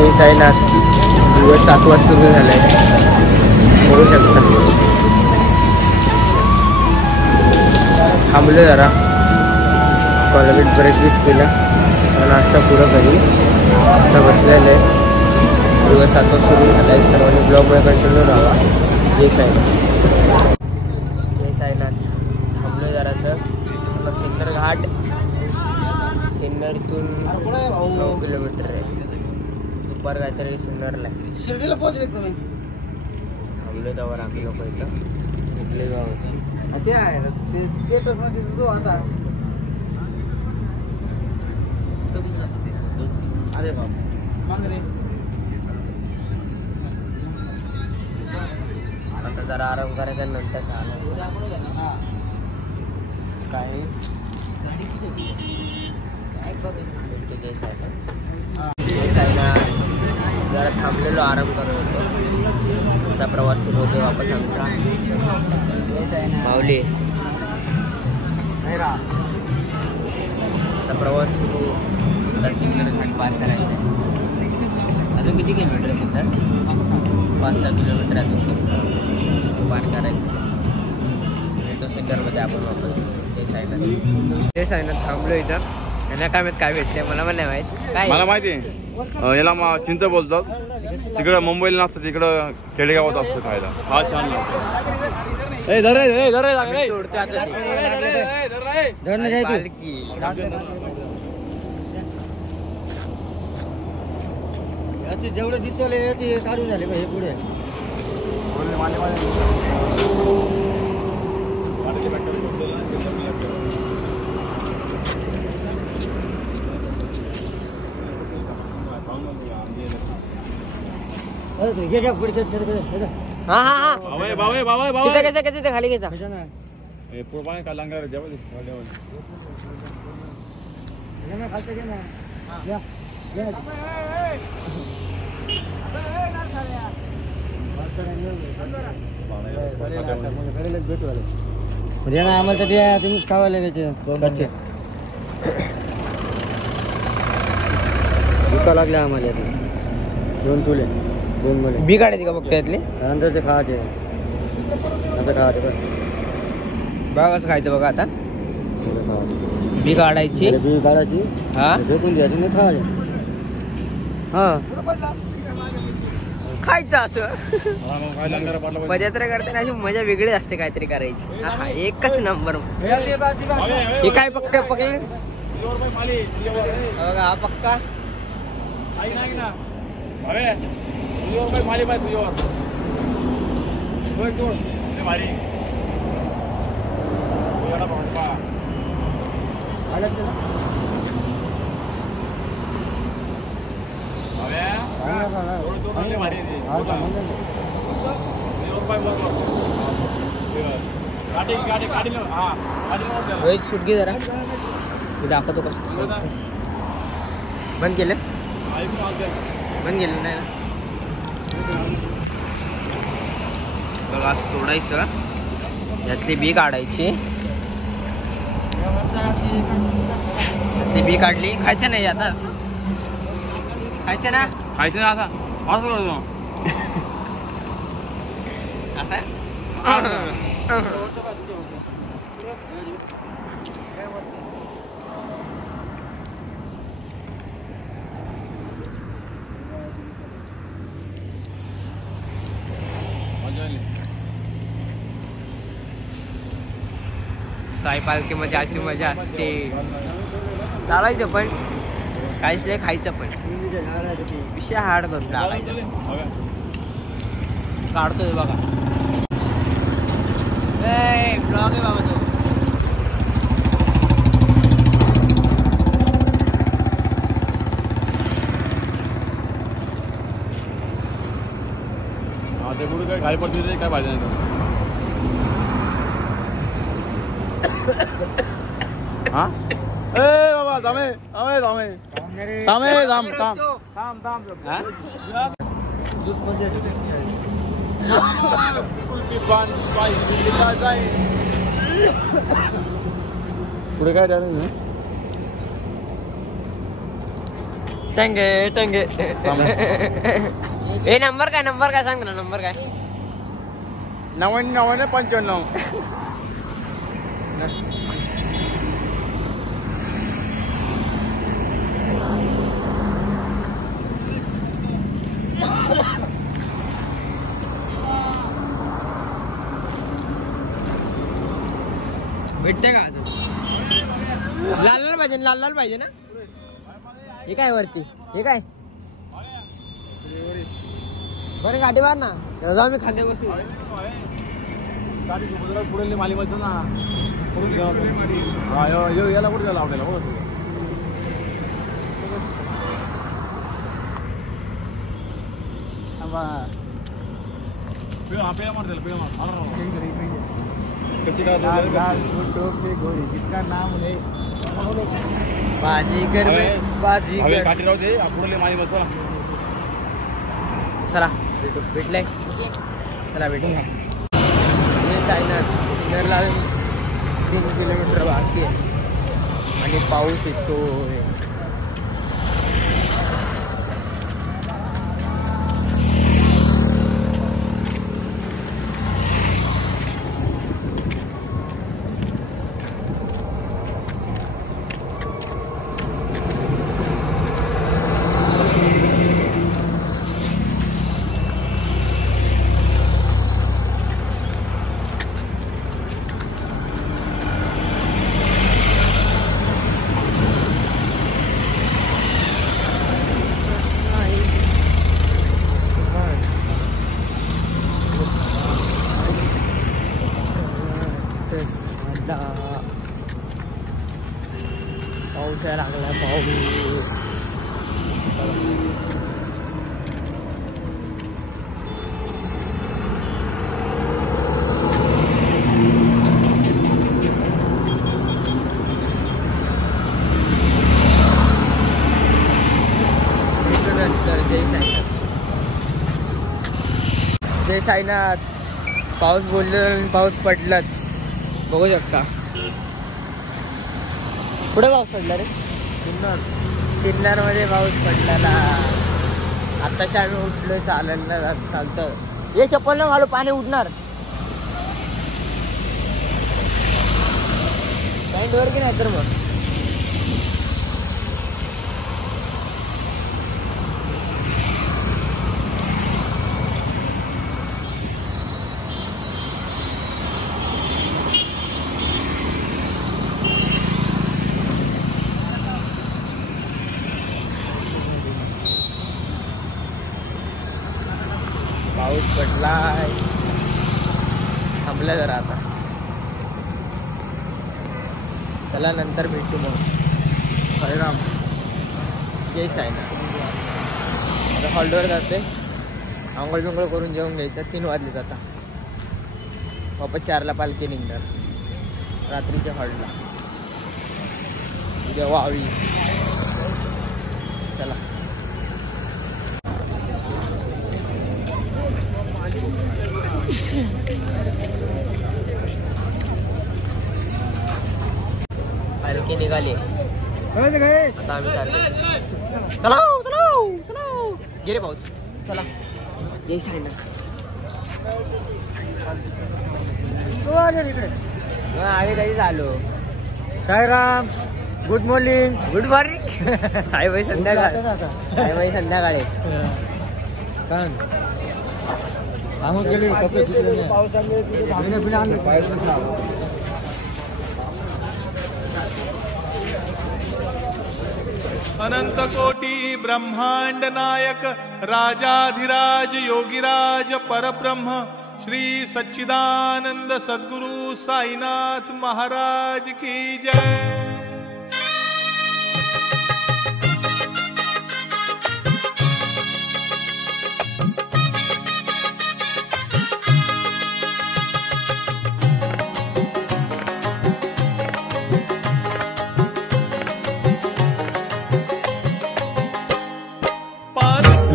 हे साईनाथ दिवस 7 वाजता सुरू झालाय, बघू शकता. थांबलो जरा, कॉलेज ब्रेक केला, नाश्ता पुढं करी असं बसलेलं आहे. दिवस 7 वाजता सुरू झाला आहे. सर्वांनी ब्लॉगमध्ये कंटिन्यू राहा. जय साईनाथ. जय साईनाथ. थांबलो जरासं. आता सिन्नर घाट, सिन्नरतून 9 किलोमीटर आहे. दुपार काहीतरी सिन्नरला आहे. शिर्डीला पोहोचले तुम्ही? थांबलो त्यावर आम्ही लोक इथं कुठले गाव ते आहे ते मध्ये जो आता. अरे बाप मांगरे. आता जरा आराम करायचा, नंतर काय जरा थांबलेलो, आराम करत होतो. आता प्रवास सुरू होतो वापस आमचा. माऊली आता प्रवास सुरू. आता सिन्नर घाट पार करायचा आहे. अजून किती किलोमीटर सिन्नर? 5-6 किलोमीटर अजून सिन्नर पार करायचं. भेटो सिन्नरमध्ये आपण वापस. ते साईनाथ थांबलो इथं. यांना काय माहित काय भेटते, मला पण नाही माहित. काय मला माहिती आहे, याला चिंच बोलतात. तिकडं मुंबईला नसतं, तिकडं खेडेगावात असतं खायला. हा छान लागतो. जेवढं दिसले ते काढून झाले हे पुढे. खाली घ्यायचा. आम्हाला द्या, तुम्हीच खावायला विका लागले आम्हाला. 2 तुले 2 मध्ये बी काढायची का बघता यातले? अंदाजे खायचे, असं खायचे बघा कसं खायचं बघा. आता बी काढायची, बी काढायची, हा फेकून द्यायची, नाही खायचे. हा खायचं असं. पदयात्रा करताना अशी मजा वेगळी असते, काहीतरी करायची. हा एकच नंबर. हे काय पक्का पकडले बघा, हा पक्का. रोहित शूट घे जरा, मी दाखवतो कसं. बंद केलं, बंद केलं नाही ना. बघा असं तोडायचं, यातली बी काढायची. यातली बी काढली, खायचं नाही आता. खायचं ना, खायचं ना आता. असं साई पालखीमध्ये अशी मजा असते. चालायचं पण काहीच नाही, खायचं पण. विषय हार्ड करून टाकायचं. काढतोय बघा, ब्लॉग आहे बाबा तो. ते पुढे काय खाली पडते, काय पाहिजे नाही. हा ए बाबा थांबे थांबे थांबे थांबे थांब थांब थांब थांब. पुढे काय टंगे टंगे ए नंबर काय सांग ना नंबर काय 9995 भेटते का अजून लाल पाहिजे ना हे काय वरती हे काय बरं गाडी वार ना जाऊ मी खांद्या बसू पुढे माली बोलतो ना याला कुठे झाला आपल्याला बघ चला भेटलाय चला भेटू साईनाथला 3 किलोमीटर बाकी आहे आणि पाऊस येतोय पाऊस यायला लागला पाऊस जय साईनाथ पाऊस बोललं पाऊस पडलाच बघू शकता पुढे पाऊस पडला रे सिन्नर मध्ये पाऊस पडलेला आताशी आम्ही उठलोय चालायला चालतं हे चप्पल ना घालू पाणी उठणार पॅन्ट वर की नाही तर मग पाऊस पडलाय थांबला जरा आता चला नंतर भेटू मग हरिराम जय साईनाथ आता हॉल्डवर जाते आंघोळ बिंघोळ करून जेवून घ्यायचं 3 वाजले आता वापस 4ला पालखी निघणार रात्रीच्या हॉल्डला उद्या वावी चला पालखी निघाली आता आम्ही चला गे रे पाऊस चला जय साईनाथ आम्ही कधी झालो साईराम गुड मॉर्निंग साईबाई संध्याकाळी अनंत कोटी ब्रह्मांड नायक राजाधिराज योगिराज परब्रह्म श्री सच्चिदानंद सद्गुरु साईनाथ महाराज की जय।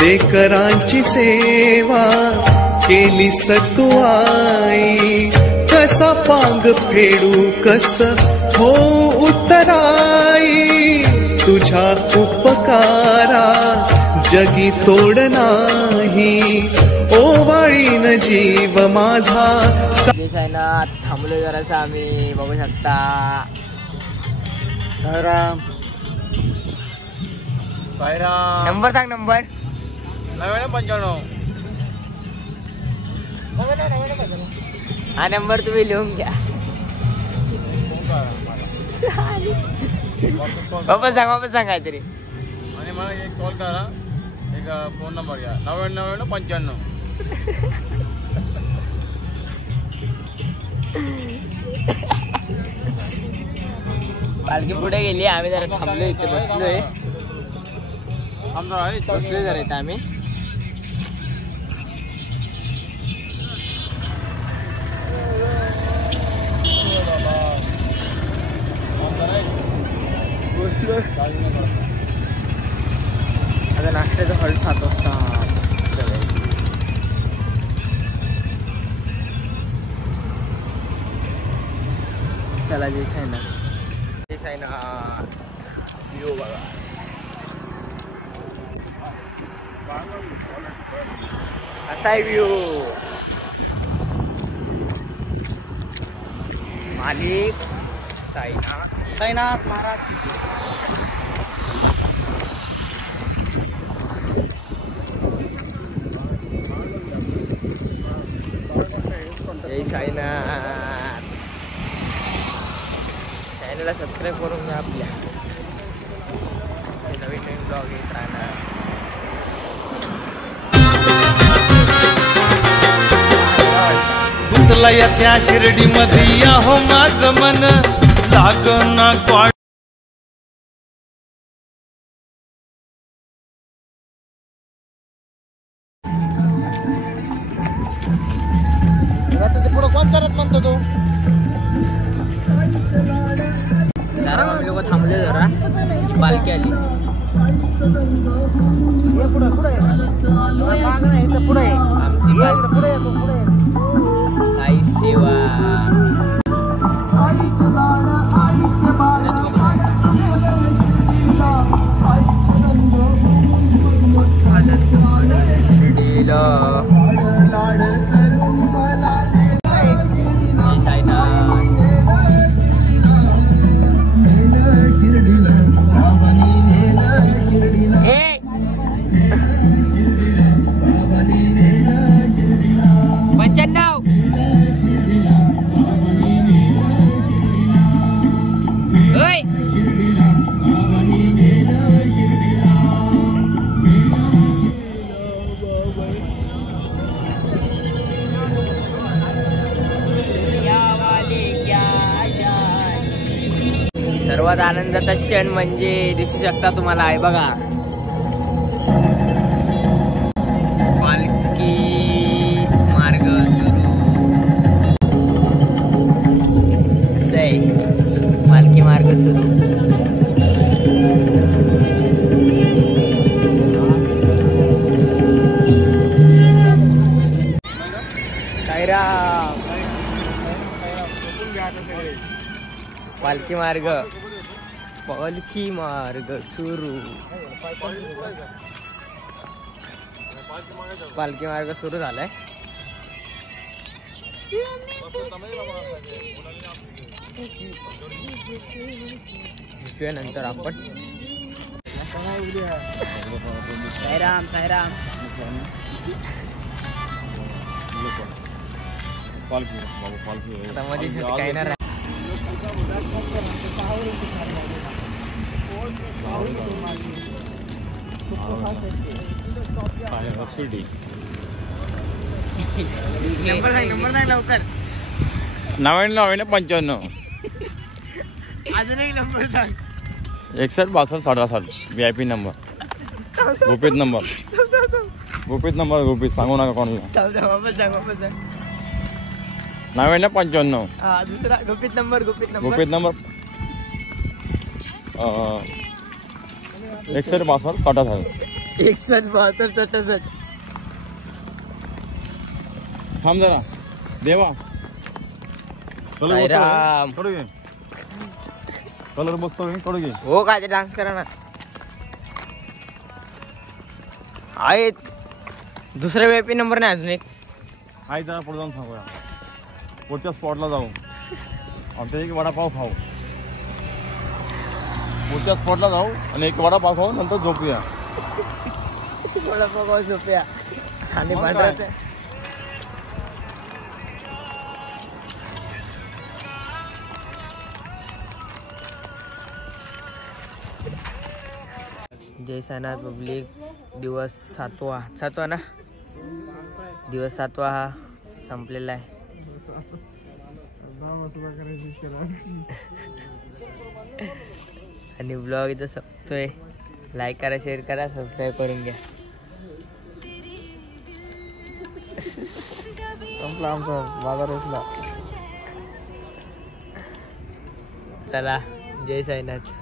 लेकरांची सेवा केली सतुआई कसा पांग फेडू कस हो उतराई तुझ्या उपकारा जगी तोड नाही ओवाळीन जीव माझा आहे ना थांबलो जरासं आम्ही बघू शकता साईराम साईराम नंबर सांग नंबर 9995 हा नंबर तुम्ही लिहून घ्या वापस सांग काहीतरी आणि मला एक कॉल करा एक फोन नंबर घ्या 9995 पालखी पुढे गेली आम्ही जरा थांबलो इथे बसलोय जरा इथं आम्ही आता नाश्त्याचं हॉल्ट 7 वाजता चला जय साईनाथ व्ह्यू बघा असा आहे व्ह्यू मालिक साईनाथ महाराज जय साईनाथ चॅनलला सबस्क्राईब करून घ्या आपल्या नवीन ब्लॉग येत राहणार गुंतला या त्या शिर्डी मध्ये या हो माझं मन लागना क्वाड पुढे कोण चालत म्हणतो तू सारा आम्ही लोक थांबले जरा पालखी आली आमची साई सेवा शिर्डीला सर्वात आनंदाचा क्षण म्हणजे दिसू शकता तुम्हाला आहे बघा पालखी मार्ग सुरू असं आहे पालखी मार्ग सुरू साईराम पालखी मार्ग सुरू पालखी मार्ग सुरू झालाय भेटूया नंतर आपण साईराम साईराम आता मध्येच काही नाही नंबर नाही लवकर 9995 अजून एक नंबर सांग 616267 VIP नंबर गुपित नंबर गुपित सांगू नका कोणाला वापस सांग 9995 हा दुसरा गुपित नंबर 616267 616267 थांब जरा देवा साईराम कलर बसतो थोडं घे हो काय ते डान्स करा ना आहे दुसरा VIP नंबर नाही अजून एक आहे जरा पुढे जाऊन सांगूया पुढच्या स्पॉटला जाऊ आमच्या एक वडापाव खाऊ पुढच्या स्पॉटला जाऊ आणि एक वडापाव खाऊ नंतर झोपूया वडापाव झोपूया आणि मग पांढरा काय? जय साईनाथ पब्लिक दिवस सातवा ना दिवस 7वा हा संपलेला आहे आणि ब्लॉग इथं संपतोय लाईक करा शेअर करा सबस्क्राईब करून घ्या संपला आमचा बाजार उठला चला जय साईनाथ